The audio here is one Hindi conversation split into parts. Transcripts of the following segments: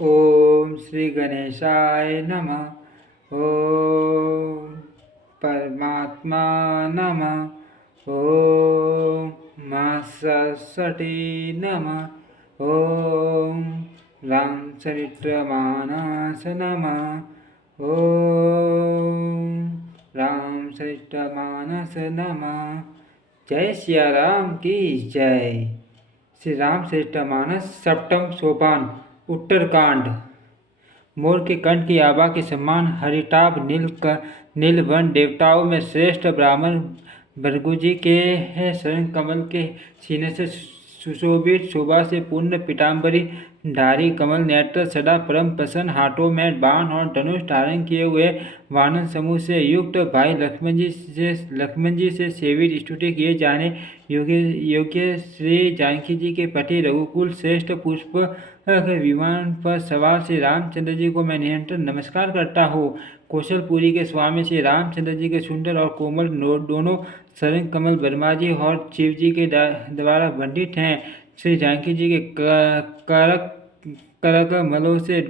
ओम श्री गणेशाय नमः। ओम परमात्मा नमः। ओम मां सरस्वती नमः। ओम रामचरितमानस नमः। ओम रामचरितमानस नमः। जय सिया राम की जय। श्री रामचरितमानस सप्तम सोपान उत्तरकांड। मोर के कंठ की आभा के समान हरिताभ नीलवर्ण देवताओं में श्रेष्ठ ब्राह्मण भृगुजी के शरण कमल के सीने से सुशोभित शोभा से पूर्ण पीताम्बरी धारी कमल नेत्र सदा परम प्रसन्न हाथों में बाण और धनुष धारण किए हुए वानर समूह से युक्त भाई लक्ष्मण जी से सेवित स्तुति किए जाने योग्य श्री जानकी जी के पति रघुकुल श्रेष्ठ पुष्प विमान पर सवार श्री रामचंद्र जी को मैं निरंतर नमस्कार करता हूँ। कौशलपुरी के स्वामी श्री रामचंद्र जी के सुंदर और कोमल दोनों शरण कमल ब्रह्मा जी और शिव जी के द्वारा वंदित हैं। श्री जानकी जी के करक मलों से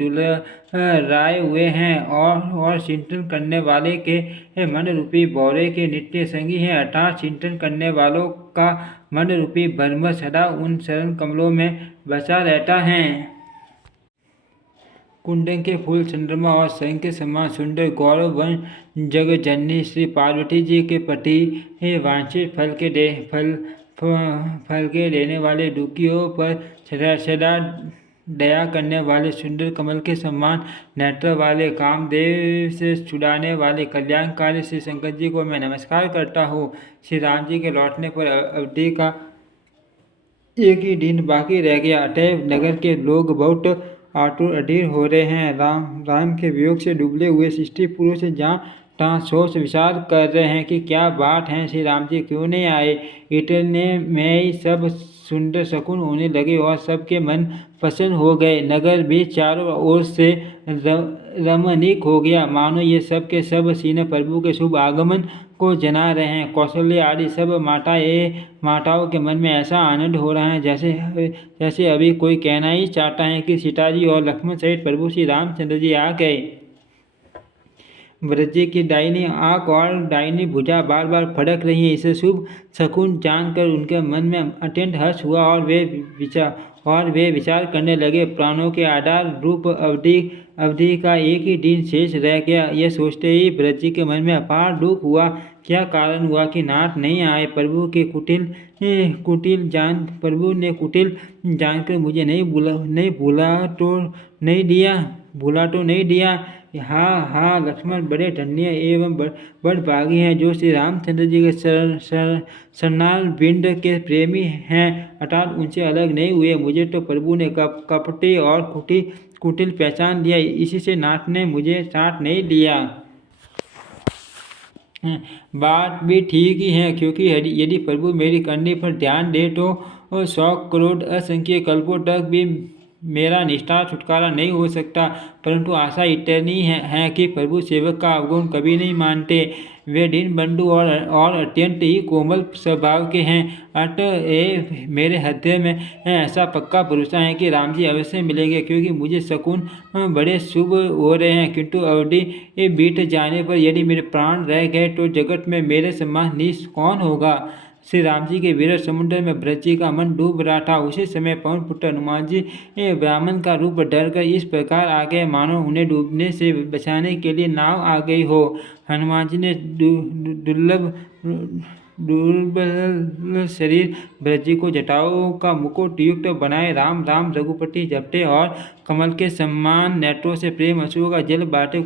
राय हुए हैं और चिंतन करने वाले के मन रूपी बौरे के नित्य संगी हैं, अर्थात चिंतन करने वालों का मन रूपी ब्रह्म सदा उन शरण कमलों में बसा रहता है। कुंदन के फूल चंद्रमा और शंख के समान सुंदर गौरव वन जग जननी श्री पार्वती जी के पति वांछित फल के देने वाले दुखियों पर सदा दया करने वाले सुंदर कमल के समान नेत्र वाले कामदेव से छुड़ाने वाले कल्याणकारी श्री शंकर जी को मैं नमस्कार करता हूँ। श्री राम जी के लौटने पर अवधि का एक ही दिन बाकी रह गया, अतएव नगर के लोग बहुत आतुर अधीर हो रहे हैं। राम के वियोग से डूबले हुए सृष्टि पुरुष जहाँ तहाँ सोच विचार कर रहे हैं कि क्या बात है, श्री राम जी क्यों नहीं आए। इतने में ही सब सुंदर शकुन होने लगे और सबके मन प्रसन्न हो गए। नगर भी चारों ओर से रमणीक हो गया, मानो ये सब के सब सीने प्रभु के शुभ आगमन को जना रहे हैं। कौशल्य आदि सब माताओं के मन में ऐसा आनंद हो रहा है जैसे अभी कोई कहना ही चाहता है कि सीता जी और लक्ष्मण सहित प्रभु श्री रामचंद्र जी आ गए। ब्रज की दाहिनी आंख और दाहिनी भुजा बार बार फड़क रही है। इसे शुभ शकुन जानकर उनके मन में अत्यंत हर्ष हुआ और वे विचार करने लगे, प्राणों के आधार रूप अवधि का एक ही दिन शेष रह गया। यह सोचते ही ब्रज जी के मन में अपार दुख हुआ। क्या कारण हुआ कि नाथ नहीं आए। प्रभु ने कुटिल जानकर मुझे भूला तो नहीं दिया। हाँ, लक्ष्मण बड़े धन्य एवं बड़भागी हैं जो श्री रामचंद्र जी के शरणाल बिंद के प्रेमी हैं, अर्थात उनसे अलग नहीं हुए। मुझे तो प्रभु ने कपटी और कुटिल पहचान लिया, इसी से नाथ ने मुझे साथ नहीं लिया। बात भी ठीक ही है, क्योंकि यदि प्रभु मेरी करनी पर ध्यान दे तो 100 करोड़ असंख्य कल्पों तक भी मेरा निष्ठा छुटकारा नहीं हो सकता। परंतु आशा इतनी है कि प्रभु सेवक का अवगुण कभी नहीं मानते। वे दीन बंधु और अत्यंत ही कोमल स्वभाव के हैं। अतएव मेरे हृदय में ऐसा पक्का भरोसा है कि राम जी अवश्य मिलेंगे, क्योंकि मुझे शकुन बड़े शुभ हो रहे हैं। किंतु अवधि बीत जाने पर यदि मेरे प्राण रह गए तो जगत में मेरे समान नीच कौन होगा। श्री राम जी के विरह समुद्र में ब्रज जी का मन डूब रहा था। उसी समय पवन पुत्र हनुमान जी ब्राह्मण का रूप डरकर इस प्रकार आ गए मानो उन्हें डूबने से बचाने के लिए नाव आ गई हो। हनुमान जी ने दुर्बल शरीर ब्रज जी को जटाओं का मुकुट युक्त बनाए राम राम रघुपति जपते और कमल के समान नेत्रों से प्रेम अश्रु का जल बाटे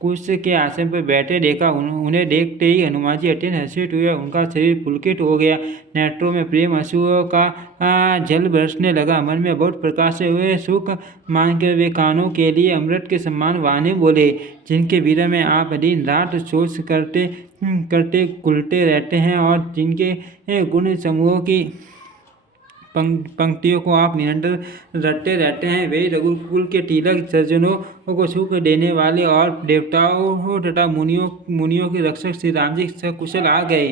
कुश के आसन पर बैठे देखा। उन्हें देखते ही हनुमान जी अत्यंत हर्षित हुए, उनका शरीर पुलकित हो गया, नेत्रों में प्रेम अश्रुओं का जल बरसने लगा। मन में बहुत प्रकाश हुए, सुख मांगकर वे कानों के लिए अमृत के समान वाणी बोले, जिनके विरह में आप दिन रात शोच करते कुलते रहते हैं और जिनके गुण समूहों की पंक्तियों को आप निरंतर रटते रहते हैं, वे रघुकुल के तिलक सज्जनों को सुख देने वाले और देवताओं तथा मुनियों के रक्षक श्री राम जी सकुशल आ गए।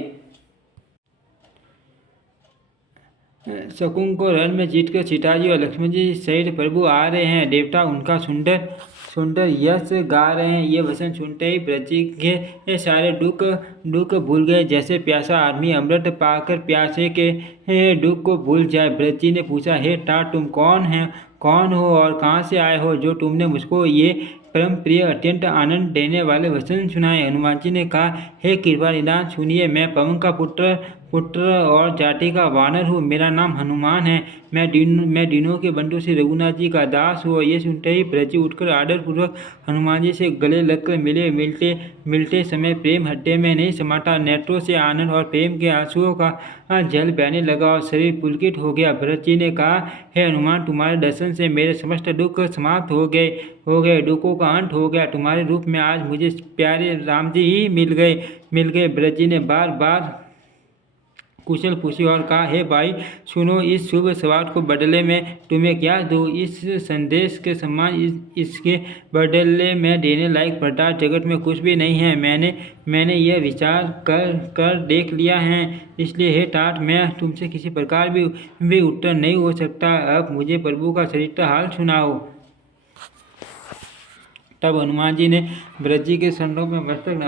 शकुन को रण में जीतकर सीता जी और लक्ष्मण जी सहित प्रभु आ रहे हैं। देवता उनका सुंदर सुंदर यश गा रहे हैं। ये वचन सुनते ही ब्रज जी के ये सारे दुख दुख भूल गए, जैसे प्यासा आदमी अमृत पाकर प्यासे के दुख को भूल जाए। ब्रज जी ने पूछा, हे तात, तुम कौन हो और कहाँ से आए हो, जो तुमने मुझको ये परम प्रिय अत्यंत आनंद देने वाले वचन सुनाए। हनुमान जी ने कहा, हे कृपा निदान सुनिए, मैं पवन का पुत्र और जाति का वानर हूँ। मेरा नाम हनुमान है। मैं दीनों के बंधु श्री रघुनाथ जी का दास हूँ। ये सुनते ही ब्रज उठकर आदरपूर्वक हनुमान जी से गले लगकर मिलते समय प्रेम हृदय में नहीं समाता। नेत्रों से आनंद और प्रेम के आंसुओं का जल बहने लगा और शरीर पुलकित हो गया। भरत जी ने कहा, हे हनुमान, तुम्हारे दर्शन से मेरे समस्त दुख समाप्त हो गए, दुखों का अंत हो गया। तुम्हारे रूप में आज मुझे प्यारे राम जी ही मिल गए। ब्रज जी ने बार बार कुशल पूछी और कहा, हे भाई सुनो, इस शुभ सवाल को बदले में तुम्हें क्या दूँ। इस संदेश के समान इसके बदले में देने लायक पदार्थ जगत में कुछ भी नहीं है। मैंने यह विचार कर देख लिया है, इसलिए हे तात, मैं तुमसे किसी प्रकार भी उत्तर नहीं हो सकता। अब मुझे प्रभु का चरित्र हाल सुनाओ। तब हनुमान जी ने ब्रज जी के चरणों में मस्तक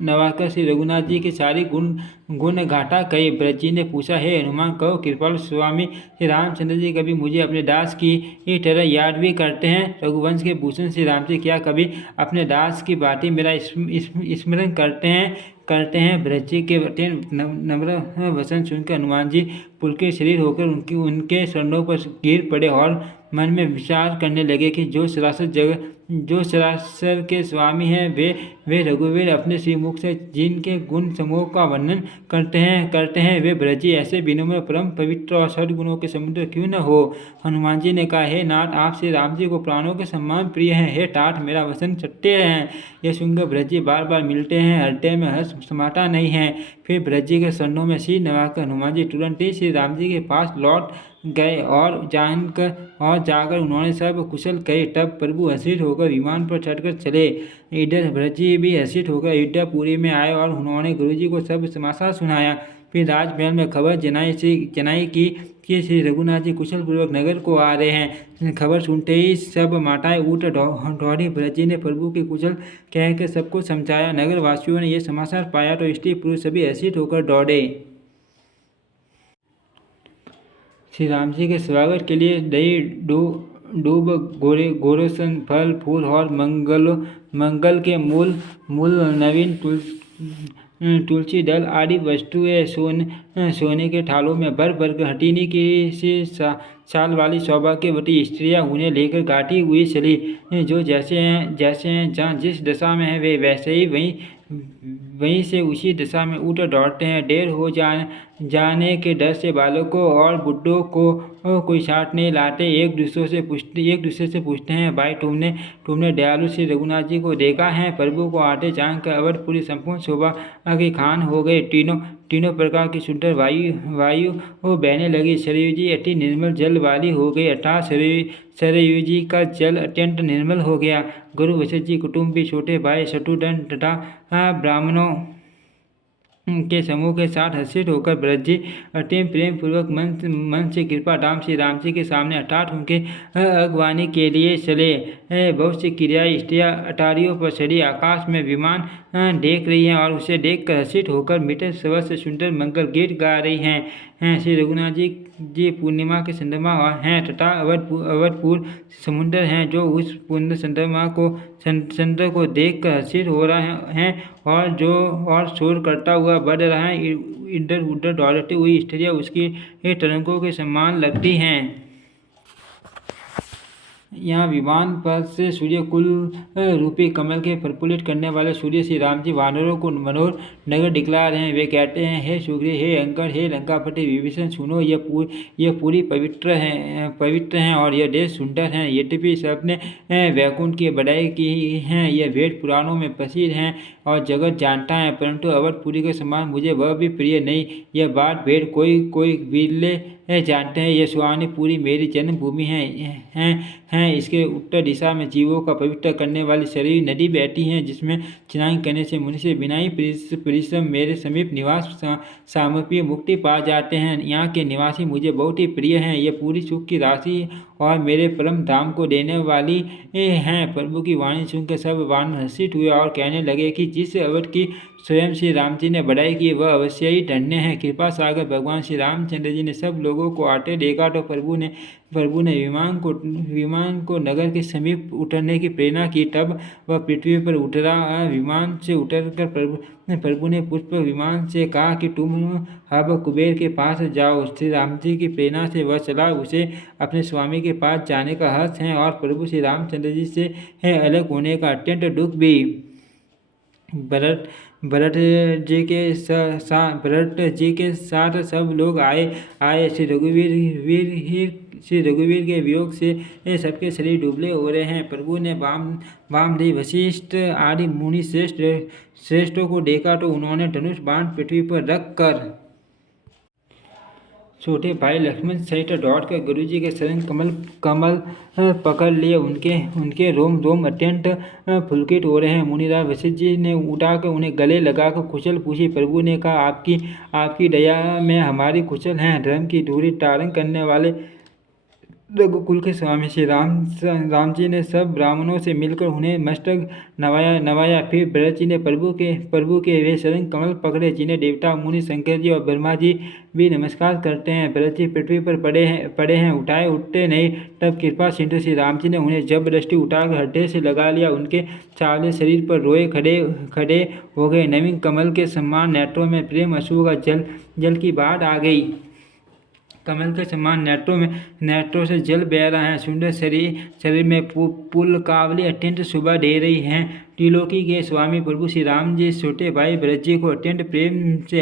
नवाकर श्री रघुनाथ जी की सारी गुण गाथा कही। ब्रज जी ने पूछा, हे हनुमान, कहो कृपालु स्वामी श्री रामचंद्र जी कभी मुझे अपने दास की तरह याद भी करते हैं। रघुवंश के भूषण श्री राम जी क्या कभी अपने दास की भांति मेरा स्मरण करते हैं। ब्रज जी के अत्यंत नम्र वचन सुनकर हनुमान जी पुलकित शरीर होकर उनके चरणों पर गिर पड़े और मन में विचार करने लगे कि जो सरासर के स्वामी हैं वे रघुवीर अपने श्रीमुख से जिनके गुण समूह का वर्णन करते हैं वे ब्रजी ऐसे विनम्र परम पवित्र और सद्गुणों के समुद्र क्यों न हो। हनुमान जी ने कहा, हे नाथ, आप श्री राम जी को प्राणों के सम्मान प्रिय हैं। हे तात, मेरा वचन सत्य है। यह सुनकर ब्रजी बार बार मिलते हैं, हृदय में हर्ष समाता नहीं है। फिर ब्रजी के चरणों में सिर नवाकर हनुमान जी तुरंत ही श्री राम जी के पास लौट गए और जाकर उन्होंने सब कुशल कहे। तब प्रभु हर्षित होकर विमान पर चढ़कर चले। इधर ब्रजी भी हर्षित होकर अयोध्यापुरी में आए और उन्होंने गुरुजी को सब समाचार सुनाया। फिर राजमहल में खबर जनाई कि श्री रघुनाथ जी कुशल पूर्वक नगर को आ रहे हैं। खबर सुनते ही सब माताएं उठ दौड़ी। ब्रजी ने प्रभु के कुशल कहकर सबको समझाया। नगर वासियों ने यह समाचार पाया तो स्त्री पुरुष सभी हर्षित होकर दौड़े। श्री राम जी के स्वागत के लिए दही दूब गोरेसन फल फूल और मंगल के मूल नवीन तुलसी दल आदि वस्तुएं सोने के थालों में भर कर हटीनी की सी साल वाली सौभाग्यवती स्त्रियां उन्हें लेकर गाती हुई चली। जो जैसे हैं जहाँ जिस दशा में है वे वैसे ही वहीं से उसी दिशा में उठ दौड़ते हैं। देर हो जाने के डर से बालकों और बुढ़ों को कोई साथ नहीं लाते। एक दूसरे से पूछते हैं, भाई तुमने दयालु श्री रघुनाथ जी को देखा है। प्रभु को आते जानकर अवधपुरी संपूर्ण शोभा की खान हो गए। तीनों प्रकार की सुंदर वायु बहने लगी। सरयू जी अति निर्मल जल वाली हो गई, अर्थात सरयू जी का जल अत्यंत निर्मल हो गया। गुरु वशिष्ठ जी कुटुंबी छोटे भाई शत्रुघ्न तथा ब्राह्मणों के समूह के साथ हर्षित होकर ब्रज जी अत्यंत प्रेम पूर्वक मन से कृपा धाम श्री राम जी के सामने अर्थात उनके अगवानी के लिए चले। बहुत सी क्रियाएं स्त्रियां अटारियों पर चढ़ी आकाश में विमान देख रही हैं और उसे देखकर हर्षित होकर मीठे स्वर से सुंदर मंगल गीत गा रही हैं। श्री रघुनाथ जी पूर्णिमा के चंद्रमा हैं तथा अवधपुर समुद्र हैं, जो उस पूर्ण चंद्र को देखकर हर्षित हो रहे हैं और शोर करता हुआ बढ़ रहा है। इधर उधर दौड़ती हुई स्त्रियां उसकी तरंगों के समान लगती हैं। यहाँ विमान पर से सूर्य कुल रूपी कमल के प्रफुल्लित करने वाले सूर्य श्री राम जी वानरों को मनोहर नगर दिखला रहे हैं। वे कहते हैं, हे सुग्रीव, हे अंकर, हे लंकापति विभीषण, सुनो, यह पूरी पवित्र हैं और यह देश सुंदर है। यद्यपि सबने वैकुंठ की बड़ाई की है, यह वेद पुराणों में प्रसिद्ध हैं और जगत जानता है, परंतु अवधपुरी के समान मुझे वह भी प्रिय नहीं। यह बात वेद कोई विरले जानते हैं। यह सुहानी पूरी मेरी जन्मभूमि है। हैं। इसके उत्तर दिशा में जीवों का पवित्र करने वाली शरीर नदी बहती है, जिसमें स्नान करने से मनुष्य बिना ही परिश्रम मेरे समीप निवास सामर्थ्य मुक्ति पा जाते हैं। यहाँ के निवासी मुझे बहुत ही प्रिय हैं। ये पूरी सुख की राशि और मेरे परम धाम को देने वाली हैं। प्रभु की वाणी सुनकर सब वानर हर्षित हुए और कहने लगे कि जिस अवध की स्वयं श्री राम जी ने बढ़ाई की वह अवश्य ही धन्य है। कृपा सागर भगवान श्री रामचंद्र जी ने सब लोगों को आते देखा तो प्रभु ने विमान को नगर के समीप उतरने की प्रेरणा की। तब वह पृथ्वी पर उतरा। विमान से उतरकर प्रभु ने पुष्प विमान से कहा कि तुम अब कुबेर के पास जाओ। श्री राम जी की प्रेरणा से वह चला। उसे अपने स्वामी के पास जाने का हर्ष है और प्रभु श्री रामचंद्र जी से अलग होने का अत्यंत दुख भी। भरत जी के साथ सब लोग आए। श्री रघुवीर के वियोग से सबके शरीर डुबले हो रहे हैं। प्रभु ने वामदेव वशिष्ठ आदि मुनि श्रेष्ठों को देखा तो उन्होंने धनुष बाण पृथ्वी पर रख कर छोटे भाई लक्ष्मण सहित दौड़कर गुरु जी के शरण कमल पकड़ लिए। उनके रोम रोम अत्यंत पुलकित हो रहे हैं। मुनिराज वशिष्ठ जी ने उठाकर उन्हें गले लगाकर कुशल पूछी। प्रभु ने कहा, आपकी दया में हमारी कुशल हैं। धर्म की धूरी धारण करने वाले रघुकुल के स्वामी श्री राम जी ने सब ब्राह्मणों से मिलकर उन्हें मस्तक नवाया। फिर भरत जी ने प्रभु के वे शरण कमल पकड़े जिन्हें देवता मुनि शंकर जी और ब्रह्मा जी भी नमस्कार करते हैं। भरत जी पृथ्वी पर पड़े हैं, उठाए उठते नहीं। तब कृपा सिंधु श्री राम जी ने उन्हें जबरदस्ती उठाकर हृदय से लगा लिया। उनके चावले शरीर पर रोए खड़े हो गए। नवीन कमल के समान नेत्रों में प्रेम अश्रु का जल की बाढ़ आ गई। कमल के समान नेत्रों से जल बह रहा है। सुंदर शरीर में पुलकावली अत्यंत शोभा दे रही हैं। त्रिलोकी के स्वामी प्रभु श्री राम जी छोटे भाई भरत जी को अत्यंत प्रेम से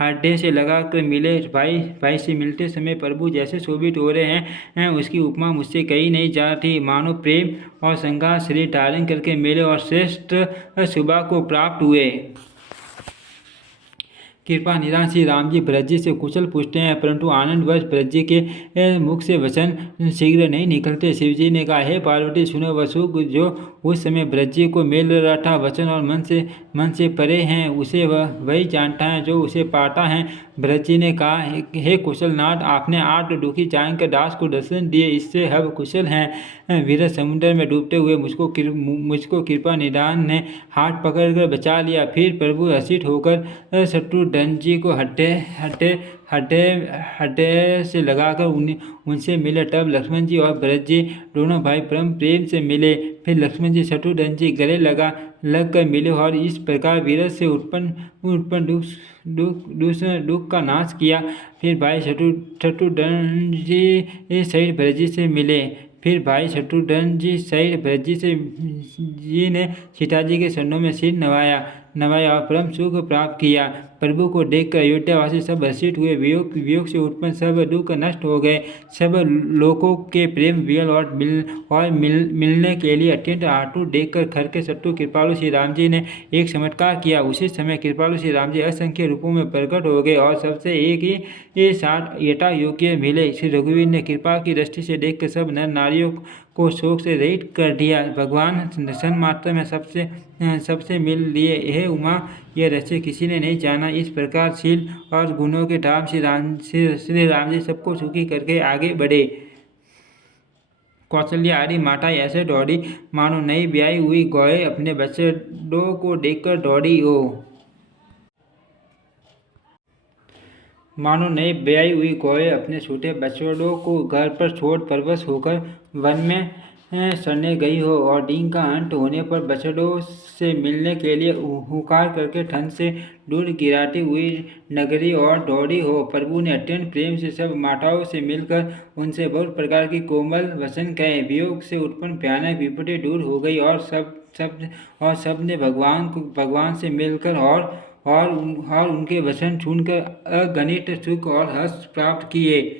हृदय से लगाकर मिले। भाई से मिलते समय प्रभु जैसे शोभित हो रहे हैं उसकी उपमा मुझसे कही नहीं जाती। मानो प्रेम और संघार शरीर धारण करके मिले और श्रेष्ठ शोभा को प्राप्त हुए। कृपा निधान श्री राम जी भरत जी से कुशल पूछते हैं, परंतु आनंदवश भरत जी के मुख से वचन शीघ्र नहीं निकलते। शिव जी ने कहा, हे पार्वती सुनो, वसुक जो उस समय भरत जी को मिल रहा था वचन और मन से परे हैं उसे वही जानता है जो उसे पाता है। भरत जी ने कहा, हे कुशलनाथ, आपने आठ दुखी जानकर दास को दर्शन दिए, इससे हम कुशल हैं। विरह समुद्र में डूबते हुए मुझको कृपा निधान ने हाथ पकड़कर बचा लिया। फिर प्रभु हर्षित होकर शत्रुघ्न जी को हृदय से लगाकर उनसे मिले। तब लक्ष्मण जी और भरत जी दोनों भाई परम प्रेम से मिले। फिर लक्ष्मण जी शत्रुघ्न जी गले लग कर मिले और इस प्रकार वीरज से उत्पन्न दुख का नाश किया। फिर भाई शत्रुघ्न जी सहित भरत जी से मिले। फिर भाई शत्रुघ्न जी सहित भरत जी ने सीता जी के चरणों में सिर नवाया और परम सुख प्राप्त किया। प्रभु को देखकर अयोध्यावासी सब हर्षित हुए। वियोग से उत्पन्न सब दुख नष्ट हो गए। सब लोगों के प्रेम वियल और मिलने के लिए अत्यंत आतुर देखकर खर के शत्रु कृपालु श्री राम जी ने एक चमत्कार किया। उसी समय कृपालु श्री राम जी असंख्य रूपों में प्रकट हो गए और सबसे एक ही साथ यथा योग्य मिले। श्री रघुवीर ने कृपा की दृष्टि से देखकर सब नर नारियों को शोक से रहित कर दिया। भगवान दर्शन मात्र में सबसे मिल लिए। हे उमा, यह रहस्य किसी ने नहीं जाना। इस प्रकार शील और गुणों के धाम श्री राम जी सबको सुखी करके आगे बढ़े। कौशल्या आदि माताएं ऐसे दौड़ी मानो नई ब्याही हुई गौएं अपने बछड़ों को देखकर दौड़ी हो। मानो नई ब्याही हुई गौएं अपने छोटे बछड़ों को घर पर छोड़ परवश होकर वन में सड़ने गई हो और दिन का अंत होने पर बछड़ों से मिलने के लिए हुंकार करके ठंड से दूर गिराती हुई नगरी और दौड़ी हो। प्रभु ने अत्यंत प्रेम से सब माताओं से मिलकर उनसे बहुत प्रकार की कोमल वचन कहे। वियोग से उत्पन्न भयानक विपत्ति दूर हो गई और सब ने भगवान से मिलकर और उनके वचन सुनकर अगणित सुख और हर्ष प्राप्त किए।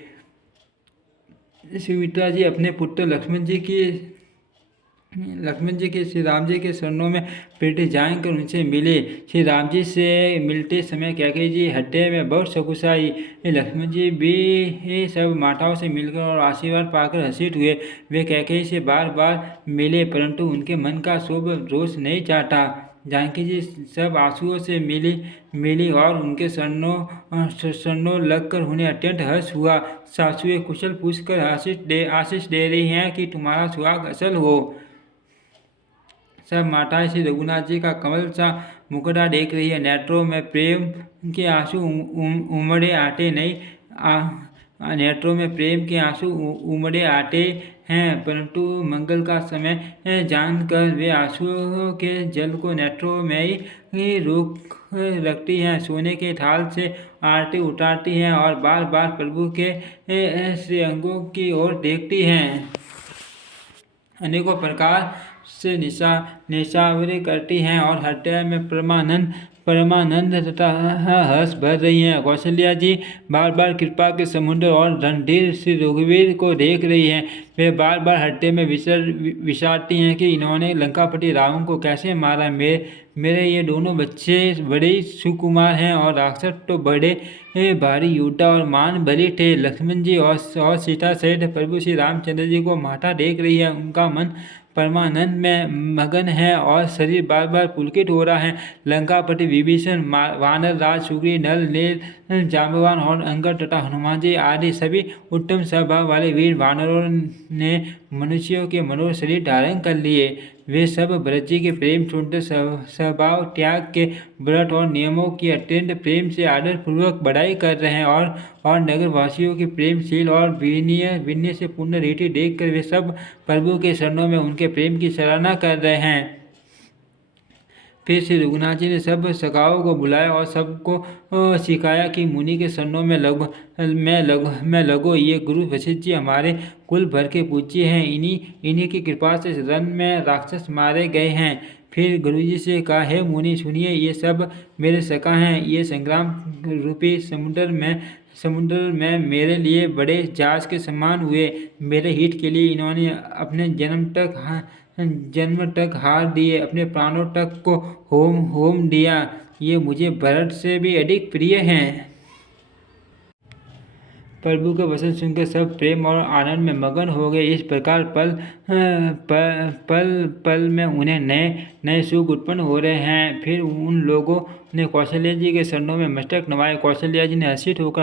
सुमित्रा जी अपने पुत्र लक्ष्मण जी की लक्ष्मण जी के श्री राम जी के चरणों में पेटी जाकर उनसे मिले। श्री राम जी से मिलते समय कैकेयी जी हृदय में बहुत सकुचाई। लक्ष्मण जी भी सब माताओं से मिलकर और आशीर्वाद पाकर हर्षित हुए। वे कैकेयी से बार बार मिले, परंतु उनके मन का शुभ रोष नहीं चाहता। जानकी जी सब आंसुओं से मिली और उनके चरणों लगकर उन्हें अत्यंत हर्ष हुआ। सासुएं कुशल पूछकर आशीष दे रही हैं कि तुम्हारा सुहाग असल हो। सब माताएं श्री रघुनाथ जी का कमल सा मुखड़ा देख रही है। नेत्रों में प्रेम के आंसू उमड़े आते नहीं नेत्रों में प्रेम के आंसू उमड़े आते हैं, परंतु मंगल का समय जानकर वे आंसुओं के जल को नेत्रों में ही रोक रखती हैं। सोने के थाल से आरती उतारती हैं और बार बार प्रभु के श्री अंगों की ओर देखती हैं। अनेकों प्रकार से निशावरी करती हैं और हृदय में परमानंद तथा हर्ष भर रही हैं। कौशल्या जी बार बार कृपा के समुद्र और रणधीर श्री रघुवीर को देख रही हैं। वे बार बार हृदय में विचारती हैं कि इन्होंने लंकापति रावण को कैसे मारा। मेरे ये दोनों बच्चे बड़े सुकुमार हैं और राक्षस तो बड़े भारी योद्धा और मान बलि थे। लक्ष्मण जी और सीता सहित प्रभु श्री रामचंद्र जी को माता देख रही है। उनका मन परमानंद में मगन है और शरीर बार बार पुलकित हो रहा है। लंकापति विभीषण, वानर राज सुग्रीव, नल नील, जाम्बवान और अंगद तथा हनुमान जी आदि सभी उत्तम स्वभाव वाले वीर वानरों ने मनुष्यों के मनोहर शरीर धारण कर लिए। वे सब भरत जी के प्रेम, सुंदर स्वभाव, त्याग के व्रत और नियमों की अत्यंत प्रेम से आदर पूर्वक बड़ाई कर रहे हैं और नगर वासियों की प्रेमशील और विनय से पूर्ण रीति देखकर वे सब प्रभु के चरणों में उनके प्रेम की सराहना कर रहे हैं। फिर श्री रघुनाथ जी ने सब सखाओं को बुलाया और सबको सिखाया कि मुनि के चरणों में लगो। ये गुरु वशिष्ठ जी हमारे कुल भर के पूज्य हैं। इन्हीं की कृपा से रण में राक्षस मारे गए हैं। फिर गुरु जी से कहा, हे मुनि सुनिए, ये सब मेरे सखा हैं। ये संग्राम रूपी समुद्र में मेरे लिए बड़े जहाज के समान हुए। मेरे हित के लिए इन्होंने अपने जन्म तक हार दिए, अपने प्राणों तक को होम दिया। ये मुझे भरत से भी अधिक प्रिय हैं। प्रभु के वचन सुनकर सब प्रेम और आनंद में मगन हो गए। इस प्रकार पल में उन्हें नए सुख उत्पन्न हो रहे हैं। फिर उन लोगों ने कौशल्या जी के चरणों में मस्तक नवाए। कौशल्या जी ने हर्षित होकर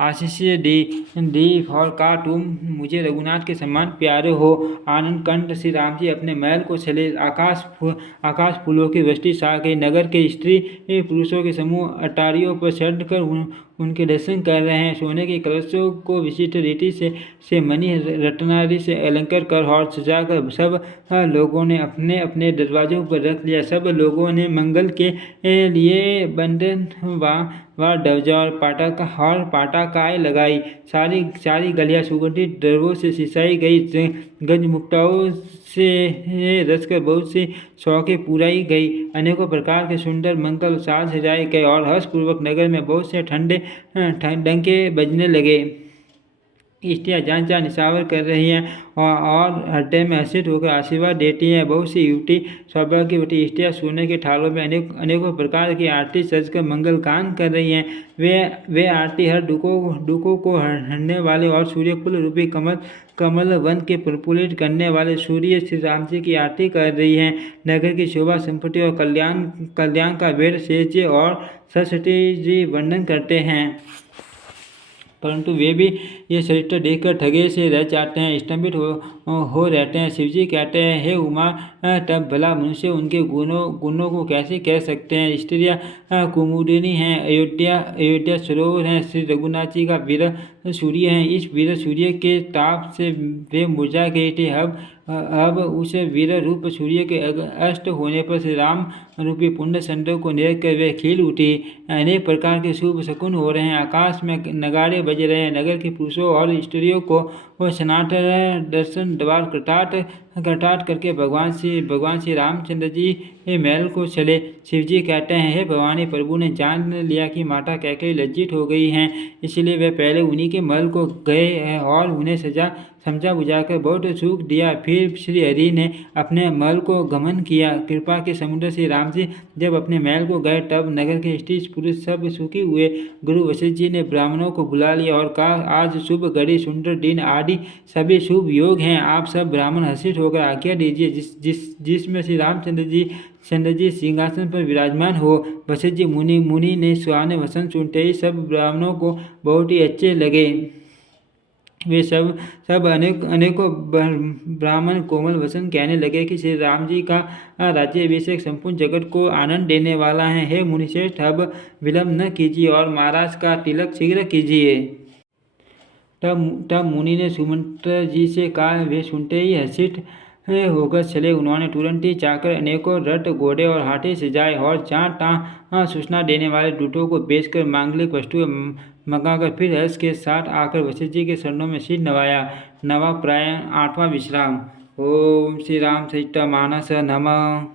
आशीष दी और कहा, तुम मुझे रघुनाथ के समान प्यारे हो। आनंद कंठ श्री राम जी अपने महल को चले। आकाश फूलों की वृष्टि छा गई। नगर के स्त्री पुरुषों के समूह अटारियों पर चढ़कर उनके दर्शन कर रहे हैं। सोने के कलशों को विशिष्ट रीति से मणि रत्नादि से अलंकार कर और सजाकर सब लोगों ने अपने अपने दरवाजों पर रख लिया। सब लोगों ने मंगल के लिए बंधन व ध्वजा और पटाखाएं लगाई। सारी गलियां सुगंधित द्रव्यों से सिंचाई गई। गंजमुक्ताओं से रचकर बहुत सी शौकें पुराई गई। अनेकों प्रकार के सुंदर मंगल साज सजाए गए और हर्षपूर्वक नगर में बहुत से डंके बजने लगे। स्त्रियाँ जहाँ निशावर कर रही हैं और हृदय में हर्षित होकर आशीर्वाद देती हैं। बहुत सी युवती सौभाग्यवती स्त्रियाँ सोने के थालों में अनेकों प्रकार की आरती सजकर मंगल गान कर रही हैं। वे आरती हर दुखों को हरने वाले और सूर्यकुल रूपी कमल वन के प्रफुल्लित करने वाले सूर्य श्री राम जी की आरती कर रही हैं। नगर की शोभा, संपत्ति और कल्याण का वेद शेष जी और सरस्वती जी वर्णन करते हैं, परंतु वे भी ये चरित्र देखकर ठगे से रह जाते हैं, स्तंभित हो रहते हैं। शिवजी कहते हैं, हे उमा, तब भला मनुष्य उनके गुणों को कैसे कह सकते हैं। स्त्रियाँ कुमुदिनी हैं, अयोध्या सरोवर हैं, श्री रघुनाथ जी का वीर सूर्य हैं। इस वीर सूर्य के ताप से वे मुरझा गए थे। अब उस वीर रूप सूर्य के अस्त होने पर श्री राम रूपी पुण्य चंद्र को देख कर वे खिल उठी। अनेक प्रकार के शुभ शकुन हो रहे हैं। आकाश में नगाड़े बज रहे हैं। नगर के पुरुषों और स्त्रियों को सनातन दर्शन द्वार कटाट करके भगवान श्री रामचंद्र जी महल को चले। शिवजी कहते हैं, हे भवानी, प्रभु ने जान लिया कि माता कैकेयी लज्जित हो गई हैं, इसलिए वे पहले उन्हीं के महल को गए और उन्हें समझा बुझाकर बहुत सुख दिया। फिर श्री हरि ने अपने महल को गमन किया। कृपा के समुद्र श्री राम जी जब अपने महल को गए तब नगर के स्त्री पुरुष सब सुखी हुए। गुरु वशिष्ठ जी ने ब्राह्मणों को बुला लिया और कहा, आज शुभ घड़ी, सुंदर दिन आदि सभी शुभ योग हैं। आप सब ब्राह्मण हर्षित होकर आज्ञा दीजिए जिसमें श्री चंद्र जी सिंहासन पर विराजमान हो। वशिष्ठ जी मुनि ने सुहाने वचन सुनते ही सब ब्राह्मणों को बहुत ही अच्छे लगे। वे सब अनेकों ब्राह्मण कोमल वचन कहने लगे कि श्री राम जी का राज्याभिषेक संपूर्ण जगत को आनंद देने वाला है। हे मुनिश्रेष्ठ, अब विलंब न कीजिए और महाराज का तिलक शीघ्र कीजिए। तब मुनि ने सुमंत्र जी से कहा। वे सुनते ही हर्षित होकर चले। उन्होंने तुरंत ही जाकर अनेकों रथ, घोड़े और हाथी सजाए और जहाँ तहाँ सूचना देने वाले दूतों को भेजकर मांगलिक वस्तुएं मंगाकर फिर हर्ष के साथ आकर वशिष्ठ जी के चरणों में सिर नवाया। नवा प्राय 8वां विश्राम। ओम श्री राम चरितमानस नमः।